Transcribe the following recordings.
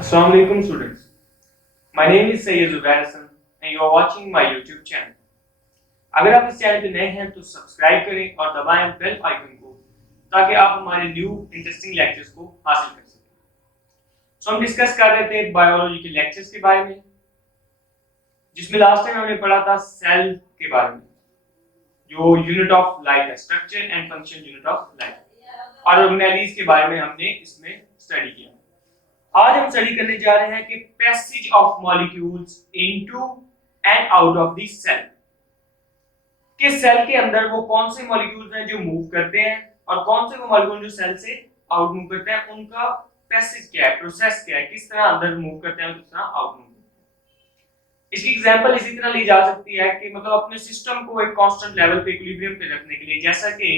Assalamu alaikum students. My name is Sayyid Zubair Hassan and you are watching my YouTube channel. अगर आप इस channel पे नए हैं तो सब्सक्राइब करें और दबाएं बेल आइकन को ताकि आप हमारे न्यू इंटरेस्टिंग लेक्चर्स को हासिल कर सकें। हम डिस्कस कर रहे थे बायोलॉजी के लेक्चर्स के बारे में, जिसमें लास्ट टाइम हमने पढ़ा था सेल के बारे में, जो यूनिट ऑफ लाइफ है, structure and function unit of life, और ऑर्गेनेलिज के बारे में हमने इसमें स्टडी किया। आज हम स्टडी करने जा रहे हैं कि passage of molecules into and out of the cell, कि सेल के अंदर वो कौन से मॉलिक्यूल्स हैं जो मूव करते हैं और कौन से वो मॉलिक्यूल जो सेल से आउट मूव करते हैं, उनका पैसेज क्या है, प्रोसेस क्या है, किस तरह अंदर मूव करते हैं और किस तरह आउट मूव करते हैं। इसकी एग्जांपल इसी तरह ली जा सकती है कि मतलब अपने सिस्टम को एक कांस्टेंट लेवल पे इक्विलिब्रियम पे रखने के लिए, जैसा कि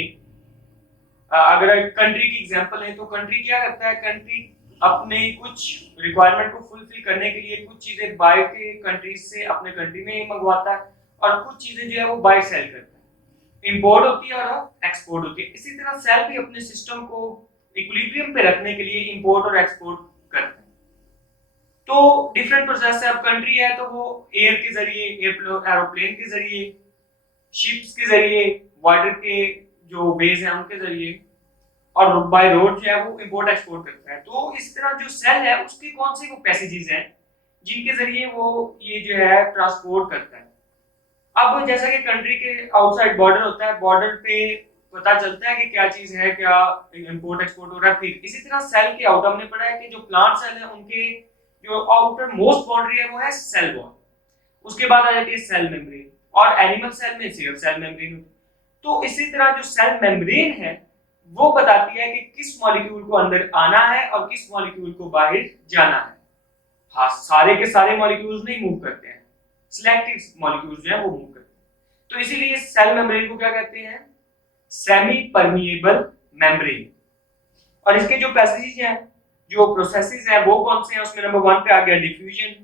अगर कंट्री की एग्जांपल है तो कंट्री क्या करता है, कंट्री अपने कुछ रिक्वायरमेंट को फुलफिल करने के लिए कुछ चीजें बाहर के कंट्रीज से अपने कंट्री में ही मंगवाता है और कुछ चीजें जो है वो बाहर सेल करता है, इंपोर्ट होती है और एक्सपोर्ट होती है। इसी तरह सेल भी अपने सिस्टम को इक्विलिब्रियम पे रखने के लिए इंपोर्ट और एक्सपोर्ट करता है। तो डिफरेंट प्रोसेस है। अब कंट्री है तो वो एयर के जरिए, एरोप्लेन के जरिए, शिप्स के जरिए, वाटर के जो वेज हैं उनके जरिए, और बाय रोड जो है वो इंपोर्ट एक्सपोर्ट करता है। तो इस तरह जो सेल है उसके कौन से वो पैसेजेस हैं जिनके जरिए वो ये जो है ट्रांसपोर्ट करता है। अब जैसा कि कंट्री के आउटसाइड बॉर्डर होता है, बॉर्डर पे पता चलता है कि क्या चीज है, क्या इंपोर्ट एक्सपोर्ट हो रहा है। फिर इसी तरह सेल के आउट हमने पढ़ा है कि जो प्लांट सेल है उनके जो आउटर मोस्ट बाउंड्री है वो है सेल वॉल, उसके बाद आ जाती है सेल मेम्ब्रेन, और एनिमल सेल में सिर्फ सेल मेम्ब्रेन होती है। तो इसी तरह जो सेल मेम्ब्रेन है वो बताती है कि किस मॉलिक्यूल को अंदर आना है और किस मॉलिक्यूल को बाहर जाना है। हाँ, सारे के सारे मॉलिक्यूल्स नहीं मूव करते हैं, सिलेक्टिव मॉलिक्यूल्स जो है वो मूव करते हैं। तो इसीलिए सेल मेम्ब्रेन को क्या कहते हैं, सेमी परमिएबल मेम्ब्रेन। और इसके जो पैसेजेस हैं, जो प्रोसेसेस हैं वो कौन से हैं, उसमें नंबर 1 पे आ गया डिफ्यूजन,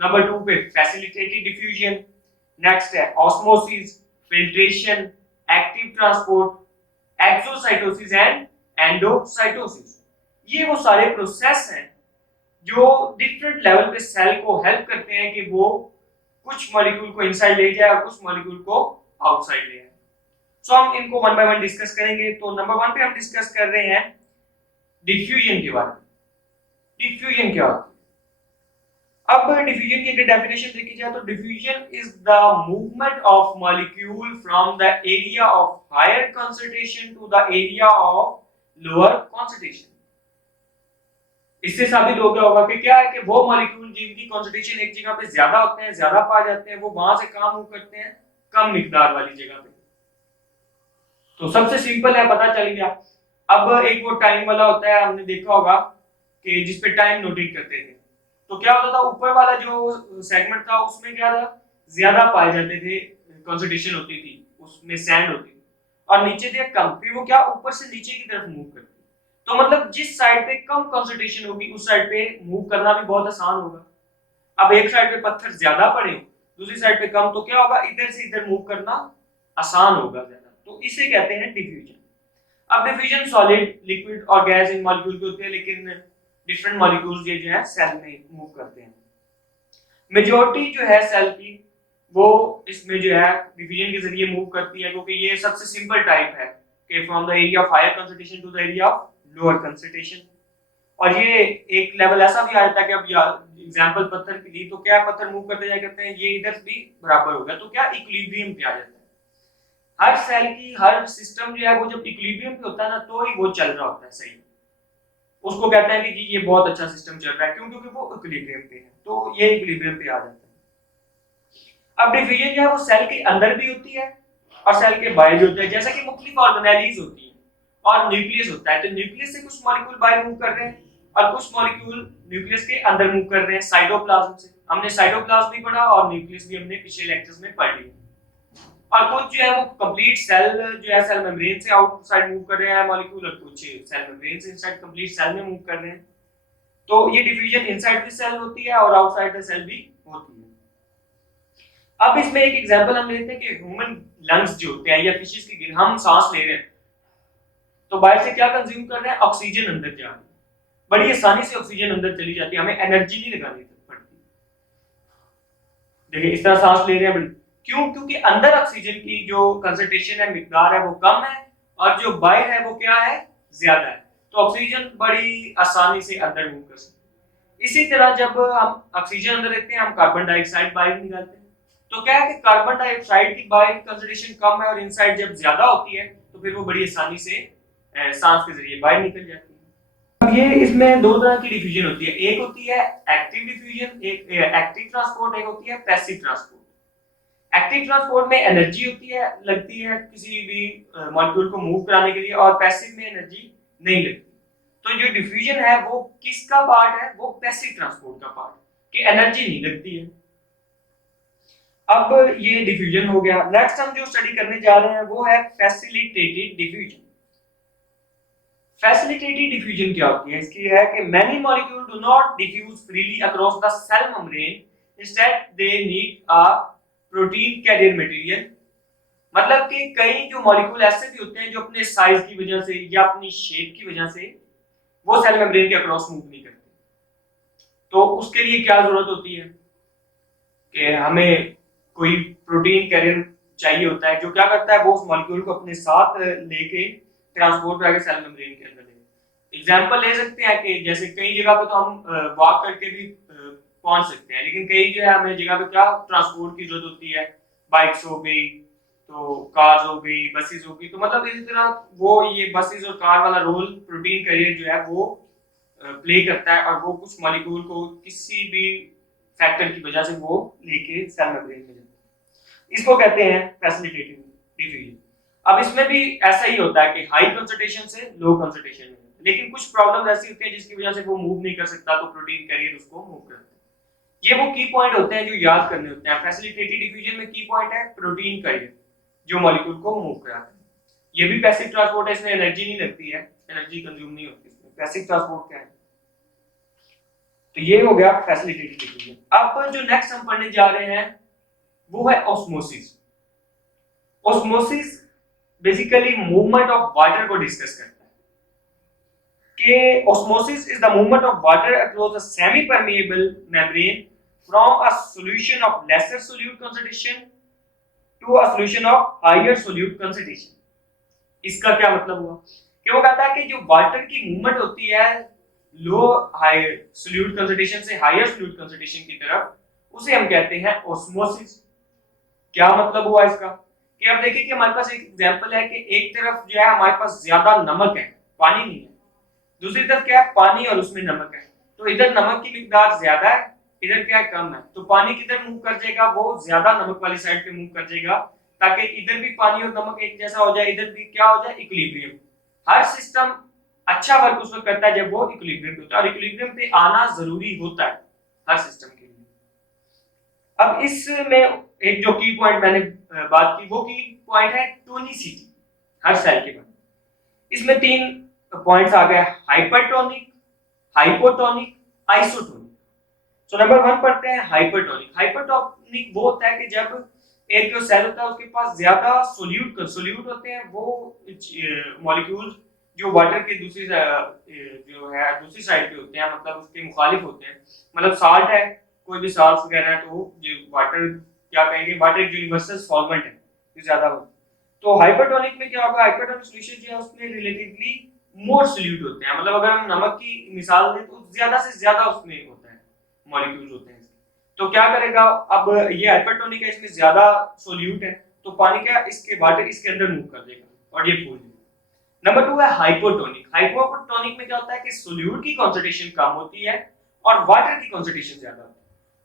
नंबर 2 पे फैसिलिटेटेड डिफ्यूजन, नेक्स्ट है osmosis, filtration, active transport, exocytosis and endocytosis. ये वो सारे प्रोसेस हैं जो डिफरेंट लेवल पे सेल को हेल्प करते हैं कि वो कुछ मॉलिक्यूल को इनसाइड ले जाए और कुछ मॉलिक्यूल को आउटसाइड ले आए। सो हम इनको वन बाय वन डिस्कस करेंगे। तो नंबर 1 पे हम डिस्कस कर रहे हैं डिफ्यूजन के बारे में। डिफ्यूजन क्या होता है? अब डिफ्यूजन की अगर डेफिनेशन देखी जाए तो diffusion is the movement of molecule from the area of higher concentration to the area of lower concentration. इससे साबित हो गया होगा कि क्या है कि वो मॉलिक्यूल जिनकी कंसंट्रेशन एक जगह पे ज्यादा होते हैं, ज्यादा पा जाते हैं, वो वहां से कम मूव करते हैं कम मिकदार वाली जगह पे। तो सबसे सिंपल है, पता चल गया। अब एक वो टाइम वाला होता है, हमने देखा होगा कि जिसपे टाइम नोटेट करते थे, तो क्या होता था, ऊपर वाला जो सेगमेंट था उसमें क्या था, ज्यादा पाए जाते थे, कंसंट्रेशन होती थी, उसमें सैंड होती थी, और नीचे थे कम। फिर वो क्या ऊपर से नीचे की तरफ मूव करती। तो मतलब जिस साइड पे कम कंसंट्रेशन होगी उस साइड पे मूव करना भी बहुत आसान होगा। अब एक साइड पे पत्थर ज्यादा पड़े, दूसरी साइड पे कम, तो क्या होगा, इधर से इधर मूव करना आसान होगा ज्यादा। तो इसे कहते हैं डिफ्यूजन। अब डिफ्यूजन सॉलिड, लिक्विड और गैस इन मॉलिक्यूल के होते हैं, लेकिन डिफरेंट मॉलिक्यूल्स ये जो है सेल में मूव करते हैं। मेजॉरिटी जो है सेल की वो इसमें जो है डिवीजन के जरिए मूव करती है, क्योंकि ये सबसे सिंपल टाइप है कि from the area of higher concentration to the area of lower concentration. और ये एक लेवल ऐसा भी आ जाता है कि अब एग्जांपल पत्थर की ली तो क्या पत्थर मूव करते जाया करते हैं, ये इधर भी बराबर हो गया, तो क्या इक्विलिब्रियम पे आ जाता है। हर सेल की, हर सिस्टम जो है वो जब इक्विलिब्रियम पे होता है ना, तो ही वो चल रहा होता है सही, उसको कहते हैं कि जी ये बहुत अच्छा सिस्टम चल रहा है, क्यों, क्योंकि वो इक्विलिब्रियम पे है, तो ये इक्विलिब्रियम पे आ जाता है। अब डिवीजन जो है वो सेल के अंदर भी होती है और सेल के बाहर भी होता है, जैसा कि मुख्तलिफ ऑर्गेनेलिज होती है और न्यूक्लियस होता है। तो न्यूक्लियस से कुछ मॉलिक्यूल बाहर मूव कर रहे हैं और कुछ मॉलिक्यूल न्यूक्लियस के अंदर मूव कर रहे हैं साइटोप्लाज्म से। हमने साइटोप्लाज्म भी पढ़ा और न्यूक्लियस भी हमने पिछले लेक्चर्स में पढ़ लिया। और कुछ जो है वो कंप्लीट सेल जो है सेल मेम्ब्रेन से आउटसाइड मूव कर रहे हैं मॉलिक्यूल, और कुछ सेल मेम्ब्रेन से इनसाइड कंप्लीट सेल में मूव कर रहे हैं। तो ये डिवीजन इनसाइड द सेल होती है और आउटसाइड द सेल भी होती है। अब इसमें एक एग्जांपल हम लेते हैं कि ह्यूमन लंग्स जो होते हैं या फिशेस की, हम सांस ले रहे हैं तो बाहर से क्या कंज्यूम कर रहे हैं, ऑक्सीजन अंदर जा रही है। बड़ी आसानी से ऑक्सीजन अंदर चली जाती है, हमें एनर्जी नहीं लगानी पड़ती। देखिए इस तरह सांस ले रहे हैं, क्यों? क्योंकि अंदर ऑक्सीजन की जो कंसंट्रेशन है, मिकदार है, वो कम है और जो बाहर है वो क्या है, ज्यादा है। तो ऑक्सीजन बड़ी आसानी से अंदर मूव कर सकती है। इसी तरह जब हम ऑक्सीजन अंदर रखते हैं, हम कार्बन डाइऑक्साइड बाहर निकालते हैं। तो क्या है कि कार्बन डाइऑक्साइड की बाहर कंसंट्रेशन कम है और इनसाइड जब ज्यादा होती है तो फिर वो बड़ी आसानी से सांस के जरिए बाहर निकल जाती है। अब ये इसमें दो तरह की डिफ्यूजन होती है, एक होती है एक्टिव डिफ्यूजन, एक एक्टिव ट्रांसपोर्ट, एक होती है पैसिव ट्रांसपोर्ट। एक्टिव ट्रांसपोर्ट में एनर्जी होती है, लगती है किसी भी मॉलिक्यूल को मूव कराने के लिए, और पैसिव में एनर्जी नहीं लगती। तो जो डिफ्यूजन है वो किसका पार्ट है, वो पैसिव ट्रांसपोर्ट का पार्ट, कि एनर्जी नहीं लगती है। अब ये डिफ्यूजन हो गया। नेक्स्ट हम जो स्टडी करने जा रहे हैं वो है फैसिलिटेटेड डिफ्यूजन। फैसिलिटेटेड डिफ्यूजन क्या होती है? इसकी है कि many molecules do not diffuse freely across the cell membrane, instead they need a protein carrier material। मतलब कि कई जो मॉलिक्यूल ऐसे भी होते हैं जो अपने साइज की वजह से या अपनी शेप की वजह से वो सेल मेम्ब्रेन के अक्रॉस मूव नहीं करते। तो उसके लिए क्या जरूरत होती है कि हमें कोई प्रोटीन कैरियर चाहिए होता है, जो क्या करता है, वो उस मॉलिक्यूल को अपने साथ लेके ट्रांसपोर्ट करके सेल मेम्ब्रेन के अंदर ले। एग्जांपल ले सकते हैं कि जैसे कई जगह पे तो हम वॉक करके भी पहुंच सकते हैं, लेकिन कई जो है हमें जगह पे क्या ट्रांसपोर्ट की जरूरत होती है, बाइक्स हो गई, तो कार्स हो गई, बसेस हो गई। तो मतलब इसी तरह वो ये बसेस और कार वाला रोल प्रोटीन कैरियर जो है वो प्ले करता है, और वो कुछ मॉलिक्यूल को किसी भी फैक्टर की वजह से वो लेके सेल मेम्ब्रेन में जाता है। इसको कहते हैं फैसिलिटेटिव डिफ्यूजन। अब इसमें भी ऐसा ही होता है कि हाई कंसंट्रेशन से लो कंसंट्रेशन में, लेकिन कुछ प्रॉब्लम ऐसी होती है जिसकी वजह से वो मूव नहीं कर सकता, तो प्रोटीन कैरियर उसको मूव करता है। ये वो की पॉइंट होते हैं जो याद करने होते हैं। फैसिलिटेटेड डिफ्यूजन में की पॉइंट है प्रोटीन कैरियर, जो मॉलिक्यूल को मूव कराता है। ये भी पैसिव ट्रांसपोर्ट है, इसमें एनर्जी नहीं लगती है, एनर्जी कंज्यूम नहीं होती इसमें। पैसिव ट्रांसपोर्ट क्या है? तो ये हो गया फैसिलिटेटेड डिफ्यूजन। अब जो नेक्स्ट हम पढ़ने जा रहे हैं वो है osmosis. Osmosis basically movement of water को डिस्कस करता है कि osmosis is the movement of water across a semi permeable membrane from a solution of lesser solute concentration to a solution of higher solute concentration. इसका क्या मतलब हुआ कि वो कहता है कि जो वाटर की मूवमेंट होती है लो हाई सोल्यूट कंसंट्रेशन से हायर सोल्यूट कंसंट्रेशन की तरफ, उसे हम कहते हैं ऑस्मोसिस। क्या मतलब हुआ इसका कि अब देखिए कि हमारे पास एक एग्जांपल है कि एक तरफ जो है हमारे पास ज्यादा नमक है, पानी नहीं है, दूसरी तरफ क्या है, पानी और उसमें नमक है। तो इधर नमक की मिकदार ज्यादा है, इधर क्या है, कम है। तो पानी किधर मूव कर जाएगा, वो ज्यादा नमक वाली साइड पे मूव कर जाएगा, ताकि इधर भी पानी और नमक एक जैसा हो जाए, इधर भी क्या हो जाए, इक्विलिब्रियम। हर सिस्टम अच्छा वर्क उस वक्त करता है जब वो इक्विलिब्रियम पे होता है, और इक्विलिब्रियम पे आना जरूरी होता है हर सिस्टम के लिए। अब इसमें एक जो की पॉइंट मैंने बात की, वो की पॉइंट है टोनिसिटी हर सेल के बाद। इसमें तीन पॉइंट्स आ गए, hypertonic, hypotonic, isotonic. So number 1 पढ़ते हैं हाइपरटोनिक। हाइपरटोनिक वो होता है कि जब एक जो सेल होता है उसके पास ज्यादा सोल्यूट होते हैं, वो मॉलिक्यूल जो वाटर के दूसरी जो है दूसरी साइड पे होते हैं, मतलब उसके मुखालिफ होते हैं। मतलब साल्ट है, कोई भी साल्ट वगैरह है, तो जो वाटर क्या कहेंगे, वाटर एक यूनिवर्सल सॉल्वेंट है, ये ज्यादा होता है। तो हाइपरटोनिक में क्या होगा, हाइपरटोनिक सॉल्यूशन जो है उसमें रिलेटिवली मोर सोल्यूट होते हैं। मतलब अगर हम नमक की मिसाल दें तो ज्यादा से ज्यादा उसमें होता है, मॉलिक्यूल्स होते हैं। तो क्या करेगा, अब ये हाइपरटोनिक है, इसमें ज्यादा सोल्यूट है, तो पानी क्या इसके वाटर इसके अंदर मूव कर देगा और ये फूल जाएगा। नंबर 2 है हाइपोटोनिक। हाइपोटोनिक में क्या होता है कि सोल्यूट की कंसंट्रेशन कम होती है और वाटर की कंसंट्रेशन ज्यादा होती है।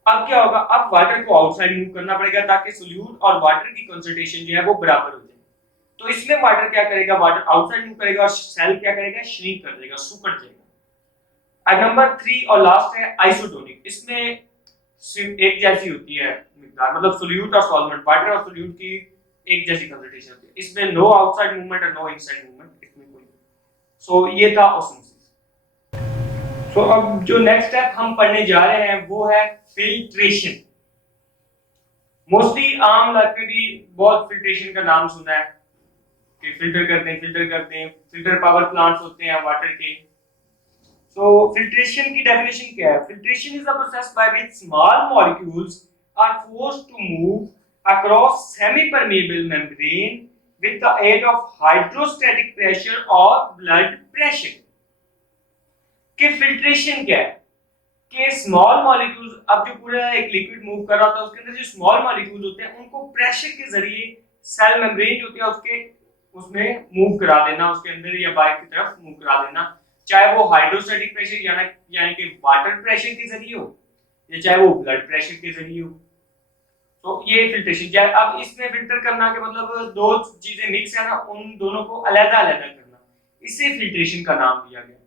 अब क्या होगा, अब वाटर को आउटसाइड मूव करना पड़ेगा ताकि सोल्यूट और वाटर की कंसंट्रेशन जो है वो बराबर हो जाए। तो इसमें वाटर क्या करेगा, वाटर आउटसाइड मूव करेगा और सेल क्या करेगा, श्रिंक कर देगा, सुकड़ जाएगा। अब नंबर 3 और लास्ट है आइसोटोनिक। इसमें सिर्फ एक जैसी होती है मिकदार, मतलब सोल्यूट और सॉल्वेंट, वाटर और सोल्यूट की एक जैसी कंसंट्रेशन होती है। इसमें नो आउटसाइड मूवमेंट और नो इनसाइड मूवमेंट, इसमें कोई। सो ये था ऑस्मोसिस। सो अब जो नेक्स्ट स्टेप हम पढ़ने जा रहे हैं वो है फिल्ट्रेशन। मोस्टली आम आपने भी बहुत फिल्ट्रेशन का नाम सुना है कि फिल्टर करते हैं, फिल्टर पावर प्लांट्स होते हैं वाटर के। सो फिल्ट्रेशन की डेफिनेशन क्या है? Filtration is the process by which small molecules are forced to move across semi permeable membrane with the aid of hydrostatic pressure और ब्लड प्रेशर। कि फिल्ट्रेशन क्या है? कि स्मॉल मॉलिक्यूल्स, अब जो पूरा एक लिक्विड मूव कर रहा था उसके अंदर जो स्मॉल मॉलिक्यूल्स होते हैं उनको प्रेशर के जरिए सेल मेम्ब्रेन जो होती है उसके उसमें मूव करा देना, उसके अंदर या बाहर की तरफ मूव करा देना, चाहे वो हाइड्रोस्टैटिक प्रेशर यानी कि वाटर प्रेशर के जरिए हो या चाहे वो ब्लड प्रेशर के जरिए हो। तो ये फिल्ट्रेशन क्या है? अब इसमें फिल्टर करना के मतलब दो चीजें मिक्स है ना, उन दोनों को अलग-अलग करना, इसे फिल्ट्रेशन का नाम दिया गया।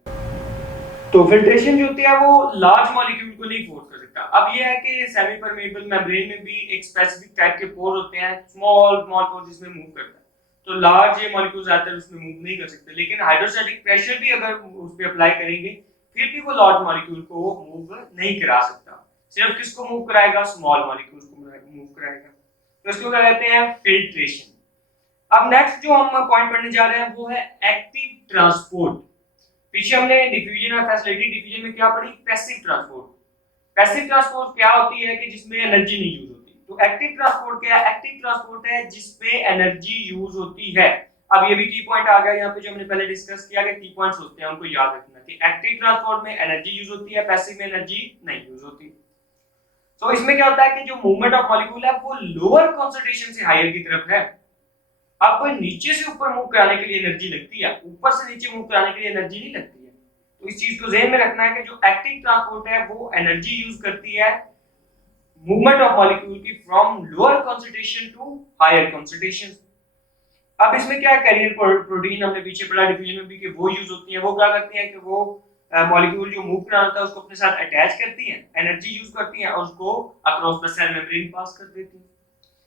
तो फिल्ट्रेशन जो होती है वो लार्ज मॉलिक्यूल को नहीं फोर्स कर सकता। अब ये है कि सेमी परमेबल मेम्ब्रेन में भी एक स्पेसिफिक टाइप के पोर होते हैं, स्मॉल स्मॉल पोर जिसमें मूव करता है, तो लार्ज ये मॉलिक्यूल्स आते हैं उसमें मूव नहीं कर सकते। लेकिन हाइड्रोस्टैटिक प्रेशर भी अगर उस पे अप्लाई करेंगे फिर भी वो लार्ज मॉलिक्यूल को मूव नहीं करा सकता। सिर्फ किसको मूव कराएगा? स्मॉल मॉलिक्यूल्स को मूव कराएगा। तो इसको क्या कहते हैं? फिल्ट्रेशन। अब नेक्स्ट जो हम पॉइंट पढ़ने जा रहे हैं वो है एक्टिव ट्रांसपोर्ट। पीछे हमने डिफ्यूजन और फैसिलिटी डिफ्यूजन में क्या पढ़ी? Passive transport. पैसिव ट्रांसपोर्ट क्या होती है? कि जिसमें एनर्जी नहीं यूज होती। तो एक्टिव ट्रांसपोर्ट क्या है? एक्टिव ट्रांसपोर्ट है जिसमें एनर्जी यूज होती है। अब ये भी की पॉइंट आ गया यहाँ पे जो हमने पहले डिस्कस किया कि की पॉइंट्स होते हैं उनको याद रखना कि एक्टिव ट्रांसपोर्ट में एनर्जी यूज होती है, पैसिव में एनर्जी नहीं यूज होती। तो इसमें क्या होता है कि जो मूवमेंट ऑफ मॉलिक्यूल है वो लोअर कॉन्सेंट्रेशन से हायर की तरफ है। अब नीचे से ऊपर मूव कराने के लिए एनर्जी लगती है, ऊपर से नीचे मूव कराने के लिए एनर्जी नहीं लगती है। तो इस चीज को ध्यान में रखना है कि जो एक्टिव ट्रांसपोर्ट है वो एनर्जी यूज करती है मूवमेंट ऑफ मॉलिक्यूल की from lower concentration to higher concentration. अब इसमें क्या है? कैरियर प्रोटीन हमने पीछे पढ़ा डिफिजन में भी कि वो यूज होती है। वो क्या करती है कि वो मॉलिक्यूल जो मूव कराना होता है उसको अपने साथ अटैच करती हैं, एनर्जी यूज करती हैं और उसको अक्रॉस द सेल मेम्ब्रेन पास कर देती हैं।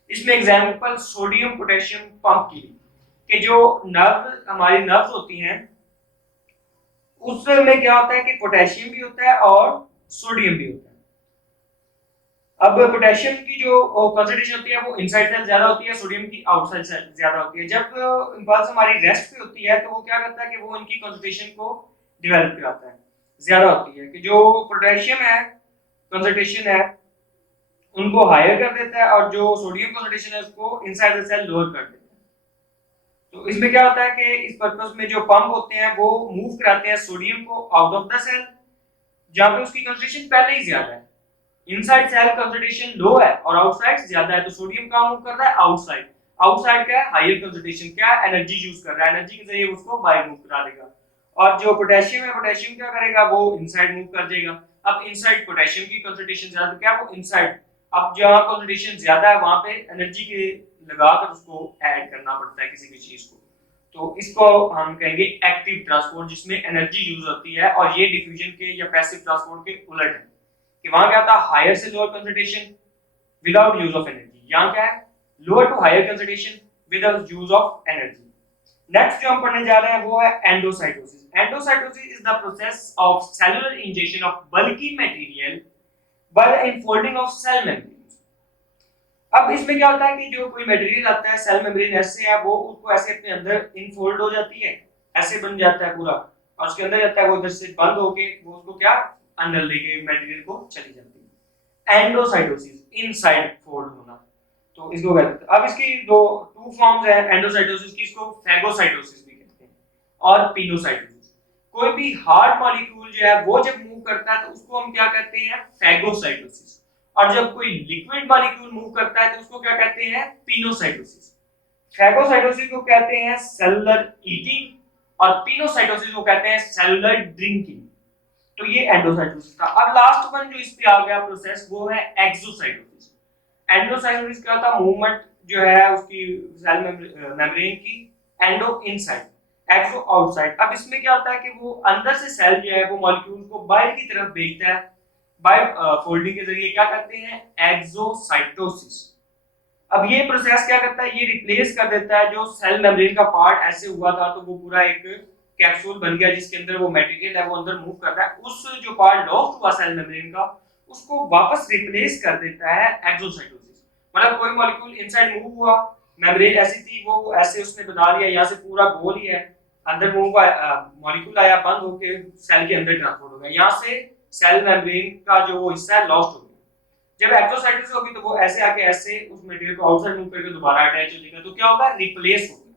इसमें एग्जांपल सोडियम पोटेशियम पंप की कि जो नर्व हमारी नर्व्स होती हैं उसमें क्या होता है कि पोटेशियम भी होता है और सोडियम भी होता है। अब पोटेशियम की जो कंसंट्रेशन होती है वो इनसाइड सेल ज्यादा होती है, सोडियम की आउटसाइड सेल ज्यादा होती है। जब इंपल्स हमारी रेस्ट पे होती है तो वो क्या करता है कि वो इनकी कंसंट्रेशन को डेवलप कराता है, ज्यादा होती है कि जो पोटेशियम है कंसंट्रेशन है उनको हायर कर देता है और जो सोडियम कंसंट्रेशन है उसको इनसाइड द सेल लोअर कर देता है। तो इसमें क्या होता है कि इस पर्पस में जो पंप होते हैं वो मूव कराते हैं सोडियम को आउट ऑफ द सेल जहां पे उसकी कंसंट्रेशन पहले ही ज्यादा है। इनसाइड सेल कंसंट्रेशन लो है और आउटसाइड ज्यादा है, तो सोडियम कहां मूव कर रहा है? आउटसाइड। आउटसाइड क्या है? Higher concentration. क्या है? एनर्जी यूज कर रहा है, एनर्जी के जरिए उसको बाहर मूव करा देगा। और जो पोटेशियम है, पोटेशियम क्या करेगा? वो इनसाइड मूव कर देगा। अब इनसाइड पोटेशियम की कंसंट्रेशन ज्यादा, तो क्या वो इनसाइड, अब जहां कंसंट्रेशन ज्यादा है वहां पे एनर्जी के लगाकर उसको ऐड करना पड़ता है किसी भी चीज को। तो इसको हम कहेंगे एक्टिव ट्रांसपोर्ट जिसमें एनर्जी यूज होती है, और ये डिफ्यूजन के या पैसिव ट्रांसपोर्ट के उलट है कि वहां क्या था? हायर से lower concentration without use of energy. यहां क्या है? Lower to higher concentration without use of energy. Next जो हम पढ़ने जा रहे हैं वो है endocytosis. Endocytosis is the process of cellular injection of bulky material by the infolding of cell membrane. अब इसमें क्या होता है कि जो कोई मटेरियल आता है सेल मेम्ब्रेन ऐसे है, वो उसको ऐसे अपने अंदर इनफोल्ड हो जाती है, ऐसे बन जाता है पूरा, और उसके अंदर जाता है, वो इधर से बंद होके वो उसको क्या अंदर लेके मटेरियल को चली जाती है। एंडोसाइटोसिस इनसाइड फोल्ड होना, तो इसको कहते हैं। अब इसकी दो टू फॉर्म्स है एंडोसाइटोसिस की, इसको फैगोसाइटोसिस भी कहते हैं और पिनोसाइटोसिस। कोई भी हार्ड मॉलिक्यूल जो है वो जब मूव करता है तो उसको हम क्या कहते हैं? फैगोसाइटोसिस। और जब कोई लिक्विड मॉलिक्यूल मूव करता है तो उसको क्या कहते हैं? पिनोसाइटोसिस। फैगोसाइटोसिस को कहते हैं सेलुलर ईटिंग और पिनोसाइटोसिस को कहते हैं सेलुलर ड्रिंकिंग। तो ये एंडोसाइटोसिस था। अब लास्ट वन जो इस पे आ गया प्रोसेस वो है एक्सोसाइटोसिस। एंडोसाइटोसिस क्या था? मूवमेंट जो है उसकी सेल मेम्ब्रेन की, एंडो इनसाइड, एक्सो आउटसाइड। अब इसमें क्या होता है कि वो अंदर से सेल जो है वो मॉलिक्यूल को बाहर की तरफ भेजता है बाय फोल्डिंग के जरिए। क्या करते हैं? एक्सोसाइटोसिस। अब ये प्रोसेस क्या करता है? ये रिप्लेस कर देता है जो सेल मेम्ब्रेन का पार्ट ऐसे हुआ था तो वो पूरा एक कैप्सूल बन गया जिसके अंदर वो मटेरियल है वो अंदर मूव कर रहा है, उस जो पार्ट लॉस्ट हुआ सेल मेम्ब्रेन का उसको वापस रिप्लेस कर देता है एक्सोसाइटोसिस। मतलब कोई मॉलिक्यूल इनसाइड मूव हुआ, मेम्ब्रेन ऐसी थी वो ऐसे उसने बना लिया, यहाँ से पूरा गोल ही है, अंदर मॉलिक्यूल आया, बंद होके सेल के अंदर ट्रांसपोर्ट हो गया, यहाँ से सेल मेम्ब्रेन का जो वो हिस्सा है लॉस्ट हो गया। जब एक्सोसाइटोसिस होगी तो वो ऐसे आके ऐसे उस मटेरियल को आउटसाइड मूव करके दोबारा अटैच हो जाएगा, तो क्या होगा, रिप्लेस हो गया।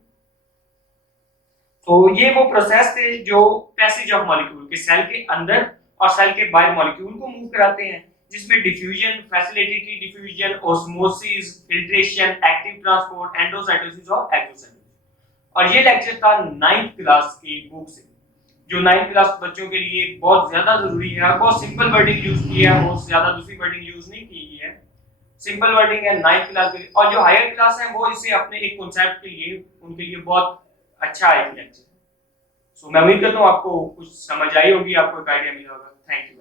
तो ये वो प्रोसेस थे जो पैसेज ऑफ मॉलिक्यूल के सेल के अंदर और सेल के बाहर मॉलिक्यूल को मूव कराते हैं, जिसमें diffusion, facilitated diffusion, osmosis, filtration, active transport, endocytosis और एक्सोसाइटोसिस। और ये लेक्चर था 9th क्लास की बुक से, जो 9th क्लास बच्चों के लिए बहुत ज्यादा जरूरी है। बहुत सिंपल वर्डिंग यूज की है, बहुत ज्यादा दूसरी वर्डिंग यूज नहीं की गई है, सिंपल वर्डिंग है 9th क्लास के लिए। और जो हायर क्लास है वो इसे अपने एक कॉन्सेप्ट के लिए उनके लिए बहुत अच्छा है लेक्चर। सो मैं उम्मीद करता हूँ आपको कुछ समझ आई होगी, आपको एक आइडिया मिला होगा। Thank you.